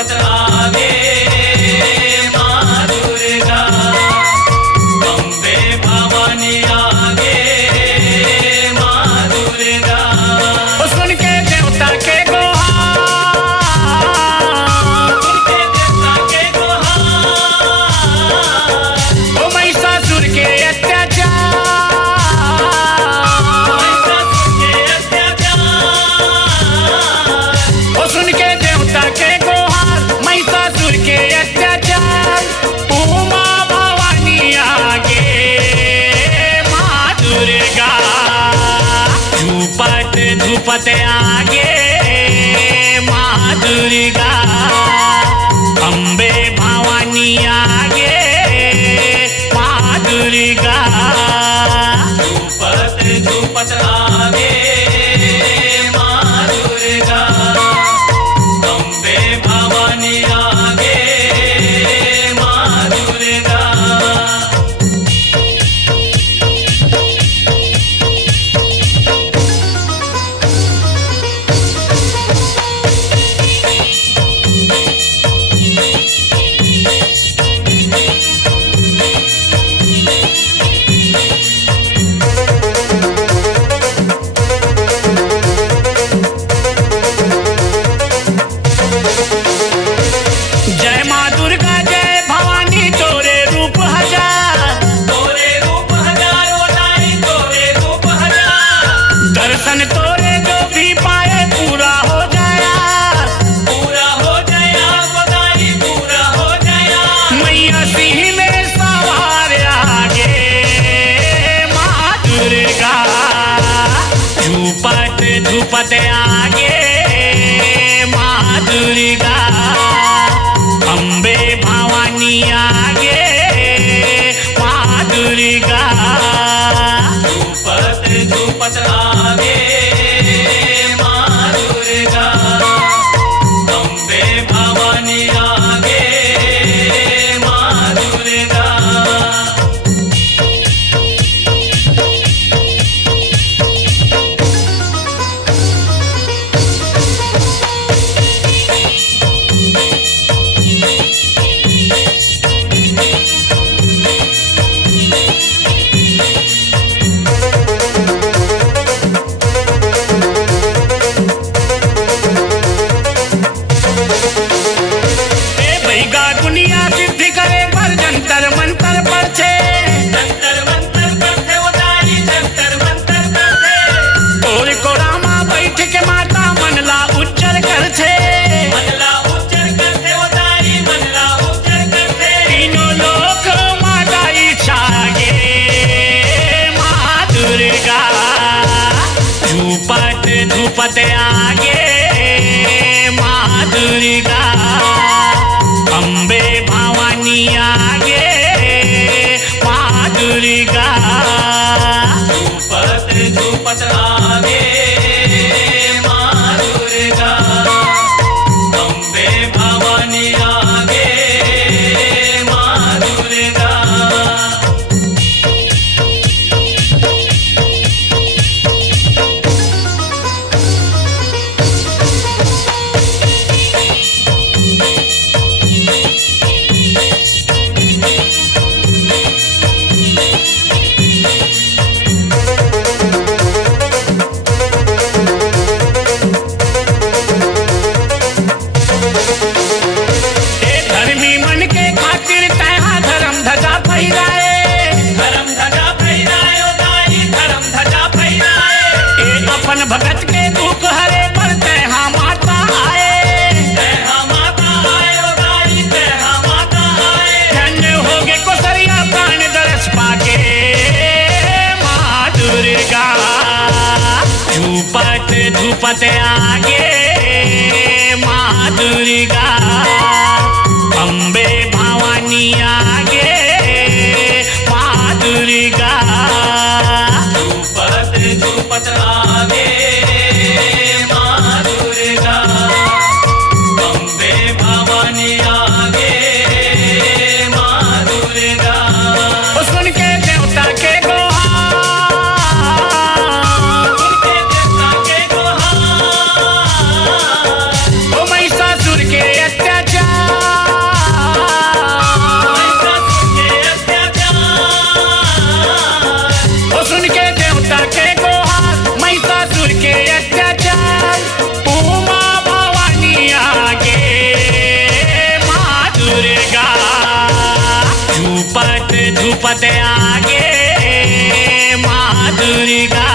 झूपत आगे माँ दुर्गा, अम्बे भवानी आगे माँ दुर्गा। सुन के देवता के महिषासुर के अत्याचार, सुन के देवता के गोहार, महिषासुर के अत्याचार, उमा भवानी आगे माँ दुर्गा, झूपत झूपत आगे माँ दुर्गा, अम्बे भवानी आगे माँ दुर्गा, झूपत झूपत आगे माँ दुर्गा, अम्बे भवानी आगे माँ दुर्गा। जय माँ दुर्गा जय भवानी तोरे रूप हजार, तोरे रूप हजारों दाई, तोरे रूप हजार, दर्शन तोरे जो भी पाए पूरा हो जाया, पूरा हो जाया बदाई, पूरा हो जाया। मैया सिंह में सवार आगे माँ दुर्गा, झूपत झूपत आगे माँ दुर्गा, अम्बे भवानी आगे माँ दुर्गा, झूपत झूपत आगे माँ दुर्गा, अम्बे भवानी आगे माँ दुर्गा। दुनिया सिद्धि करे पर जंतर मंतर पर छे, जंतर मंतर करते उतारी, जंतर मंतर करते, और को रामा बैठ के माता मनला उच्चर कर छे, मनला उच्चर करते उतारी, मनला उच्चर करते। तीनों लोक माता इच्छागे माँ दुर्गा, झूपत झूपत आगे माँ दुर्गा, अम्बे भवानी आगे माँ दुर्गा, झूपत झूपत आगे माँ दुर्गा, अम्बे भवानी आगे माँ दुर्गा। धर्मी मन के खातिर तहा धर्म ध्वजा फहराए, धर्म ध्वजा फहराए उतारी, धर्म ध्वजा फहराए, अपन भगत के दुख हरे पर तहा माता आए, तेहा माता आए उतारी, तेहा माता आए। धन्य हो गे कोसरिया प्राण दरस पाके माँ दुर्गा, झूपत झूपत आगे माँ दुर्गा, अम्बे भवानी आगे माँ दुर्गा, झूपत झूपत आगे माँ दुर्गा, अम्बे भवानी आगे माँ दुर्गा। सुन के देवता के गोहार, सुन के देवता के गोहार, महिषासुर के अत्याचार, दुर्गा